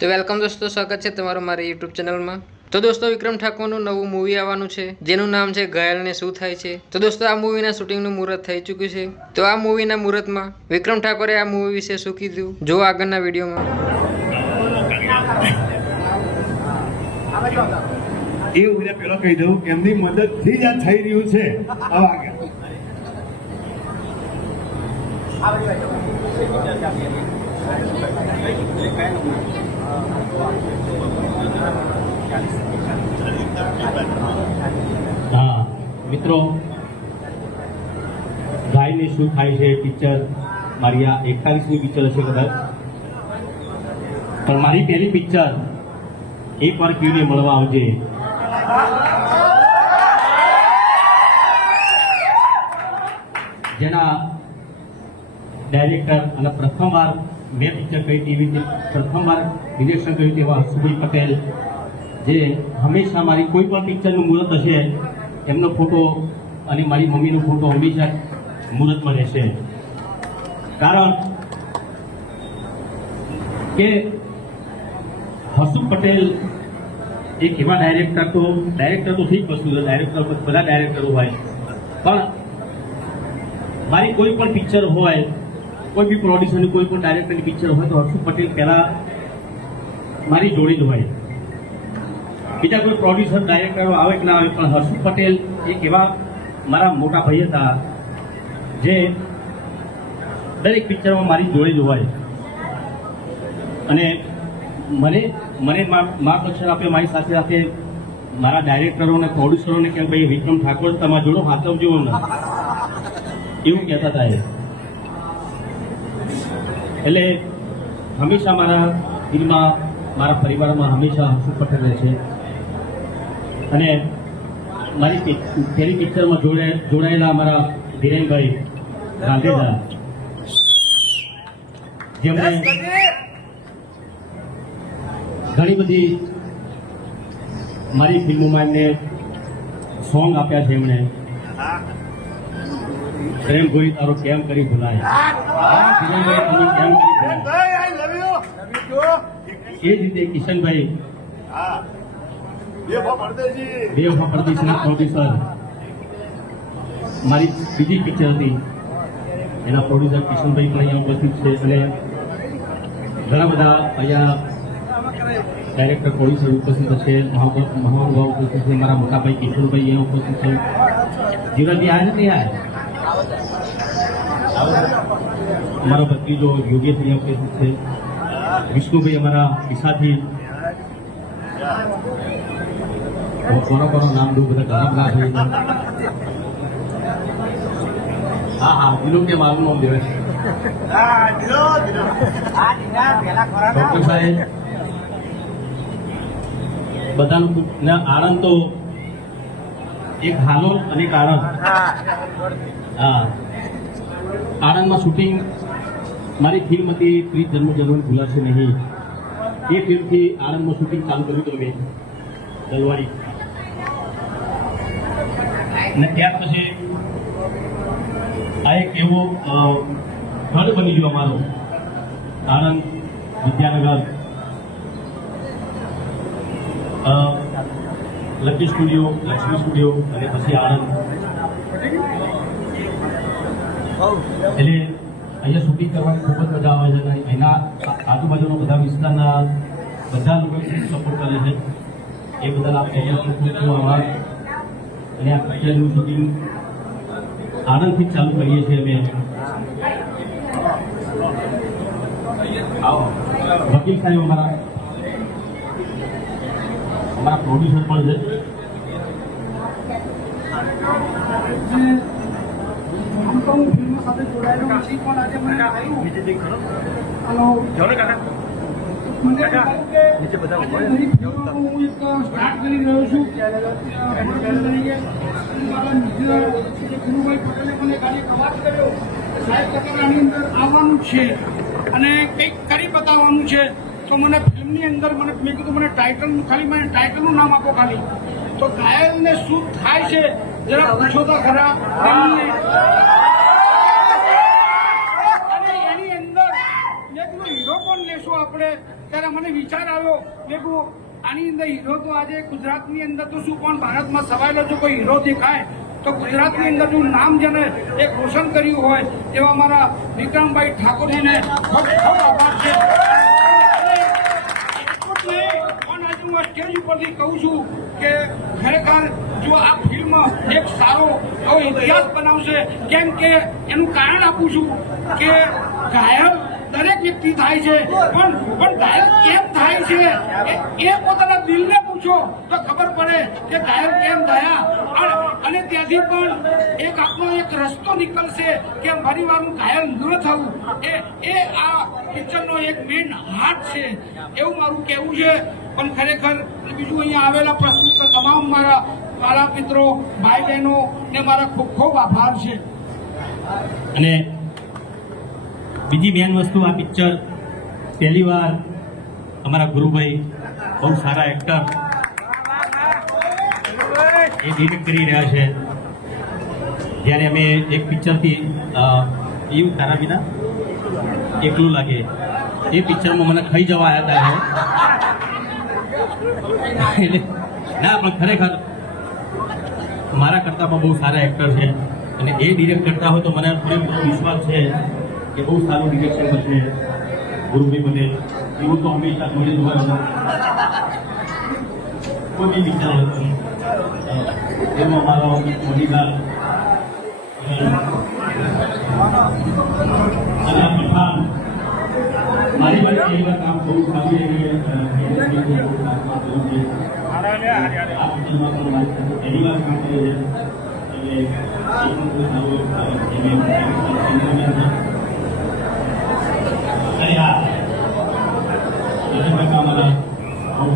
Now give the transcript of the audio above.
તો વેલકમ દોસ્તો, સ્વાગત છે તમારું મારી યુટ્યુબ ચેનલમાં। તો દોસ્તો, વિક્રમ ઠાકોરનું નવું મૂવી આવવાનું છે જેનું નામ છે ઘાયલને શું થાય છે। તો દોસ્તો, આ મૂવીના શૂટિંગનું મુહૂર્ત થઈ ચૂક્યું છે। તો આ મૂવીના મુહૂર્તમાં વિક્રમ ઠાકોરે આ મૂવી વિશે શું કીધું જો આગળના વિડીયોમાં। એ હું પેલો કહી દઉં કે એમની મદદથી જ આ થઈ રહ્યું છે। હા મિત્રો, ગાયને શું થાય છે પિક્ચર મારી આ 41મી પિક્ચર હશે કદાચ, પણ મારી પહેલી પિક્ચર એકવાર ક્યુને મળવા આવજે। જેના ડાયરેક્ટર અને પ્રથમવાર મેં પિક્ચર કરી ટીવી પ્રથમવાર ડિરેક્શન કર્યું તેવા હર્ષભાઈ પટેલ, જે હંમેશા મારી કોઈ પણ પિક્ચરનું મુહૂર્ત હશે એમનો ફોટો અને મારી મમ્મીનો ફોટો હંમેશા મુહૂર્તમાં રહેશે। કારણ કે હર્ષુ પટેલ એક એવા ડાયરેક્ટર તો ઠીક વસ્તુ છે, ડાયરેક્ટર બધા ડાયરેક્ટરો હોય, પણ મારી કોઈ પણ પિક્ચર હોય, કોઈ બી પ્રોડ્યુસરની કોઈ પણ ડાયરેક્ટરની પિક્ચર હોય તો હર્ષુ પટેલ પહેલા મારી જોડી જ હોય। બીજા કોઈ પ્રોડ્યુસર ડાયરેક્ટરો આવે કે ના આવે, પણ હર્ષુ પટેલ એક એવા મારા મોટા ભાઈ હતા જે દરેક પિક્ચરમાં મારી જોડે જ હોય અને મને માર્ગદર્શન આપે। મારી સાથે સાથે મારા ડાયરેક્ટરો અને પ્રોડ્યુસરોને કે ભાઈ વિક્રમ ઠાકોર તમારા જોડો હાથવજો ને, એવું કહેતા હતા એ। એટલે હંમેશા મારા દિલમાં, મારા પરિવારમાં હંમેશા હર્ષુ પટેલ રહે છે। અને મારી પહેલી પિક્ચરમાં જોડાયેલા અમારા ધીરેનભાઈ ગાંધીધર, જેમણે ઘણી બધી મારી ફિલ્મોમાં એમને સોંગ આપ્યા છે। એમણે પ્રેમ ગોરી તારો કેમ કરી ભૂલાય, ધીરેનભાઈ તમે કેમ કરી ભૂલાય, એ જ રીતે કિશનભાઈ દેવભા પરદેશના પ્રોડ્યુસર, મારી બીજી પિક્ચર હતી એના પ્રોડ્યુસર કિશનભાઈ પણ અહીંયા ઉપસ્થિત છે અને ઘણા બધા અહીંયા ડાયરેક્ટર પ્રોડ્યુસર ઉપસ્થિત છે, મહાનુભાવ ઉપસ્થિત છે, મારા મોટાભાઈ કિશોરભાઈ અહીંયા ઉપસ્થિત છે। જીવનજી આ નથી આ અમારો ભત્રીજો યોગેશ અહીંયા ઉપસ્થિત છે, વિષ્ણુભાઈ અમારા પિસાથી, કોનો નામ દઉં બધા ગરમ ના થઈ। હા હા દિલો કે મારું નામ દેવે ડોક્ટર સાહેબ બધાનું આણંદ તો એક હાલોલ અને એક આણંદ, હા આણંદમાં શૂટિંગ મારી ફિલ્મ હતી પ્રીત જન્મ જન્મ ભૂલાશે નહીં, એ ફિલ્મથી આણંદમાં શૂટિંગ ચાલુ કર્યું હતું મેં દલવાડી, અને ત્યાર પછી આ એક એવો ઘર બની ગયો અમારો આણંદ વિદ્યાનગર, લક્ષ્મી સ્ટુડિયો અને પછી આણંદ। એટલે અહીંયા શૂટિંગ કરવાની ખૂબ જ મજા આવે છે અને એના આજુબાજુના બધા વિસ્તારના બધા લોકો સપોર્ટ કરે છે, એ બદલ આપ આભાર। અને આ પિક્ચરનું શૂટિંગ આણંદથી જ ચાલુ કરીએ છીએ અમે। વકીલ સાહેબ અમારા પ્રોડ્યુસર પણ છે। હું ફિલ્મ સાથે જોડાયેલો નથી, પણ આજે મને થયું મને કે મારી ફિલ્મમાં હું એક સ્ટાર્ટ કરી રહ્યો છું તરીકે। ગુરુભાઈ પટેલે મને ખાલી વાત કર્યો કે સાહેબ તમારે આની અંદર આવવાનું છે અને કંઈક કરી બતાવવાનું છે, તો મને ફિલ્મની અંદર મેં કીધું મને ટાઇટલનું નામ આપો ખાલી, તો ઘાયલને શું થાય છે જરા પૂછો તો ખરા। અને એની અંદર હીરો પણ લેશું આપણે, ત્યારે એટલે મને વિચાર આવ્યો મેં કહું આની અંદર હીરો તો આજે ગુજરાતની અંદર તો શું પણ ભારતમાં સવાયેલો જો કોઈ હીરો દેખાય તો ગુજરાતની અંદર જો નામ જેને એક રોશન કર્યું હોય એવા મારા વિક્રમભાઈ ઠાકોરજીને ખૂબ ખૂબ આભાર છે. એટલું જ નહીં, પણ આજે હું સ્ટેજ ઉપરથી કહું છું કે ખરેખર જો આ ફિલ્મ એક સારો એવો ઇતિહાસ બનાવશે, કેમ કે એનું કારણ આપું છું કે ઘાયલ દરેક વ્યક્તિ થાય છે, પણ ઘાયલ કેમ થાય છે એ પોતાના દિલને પૂછો તો ખબર પડે કે ઘાયલ કેમ થયા. અને ત્યાંથી પણ એક આપણો એક રસ્તો નીકળશે કે ફરીવારનું ઘાયલ ન થવું. એ આ પિક્ચરનો એક મેઇન હાર્ટ છે એવું મારું કહેવું છે. પણ ખરેખર બીજું અહીંયા આવેલા પ્રસ્તુત તમામ મારા વાલા મિત્રો ભાઈ બહેનો ને મારા ખૂબ ખૂબ આભાર છે. અને બીજી મેન વસ્તુ, આ પિક્ચર પહેલી વાર અમારા ગુરુભાઈ બહુ સારા એક્ટર એ ડિરેક્ટ કરી રહ્યા છે. જ્યારે અમે એક પિક્ચરથી એવું તારા વિના એકલું લાગે એ પિક્ચરમાં મને ખાઈ જવા આવ્યા હતા એટલે ના, પણ ખરેખર મારા કરતાં પણ બહુ સારા એક્ટર છે અને એ ડિરેક્ટ કરતા હોય તો મને પૂરેપૂરો વિશ્વાસ છે કે બહુ સારું ડિરેક્શન થશે. ગુરુભાઈ પટેલ એવું તો હંમેશા જોડે જ હોય કોઈ બી પિક્ચર હતું એમાં મારો મોદીલાલ અને પઠાણ મારી પાસે એ કામ બહુ સારું છે. આ પિક્ચરમાં પણ મારી સાથે પહેલી વાર કામ કર્યું છે એટલે એ પણ બહુ સારું અને હા અમારા બહુ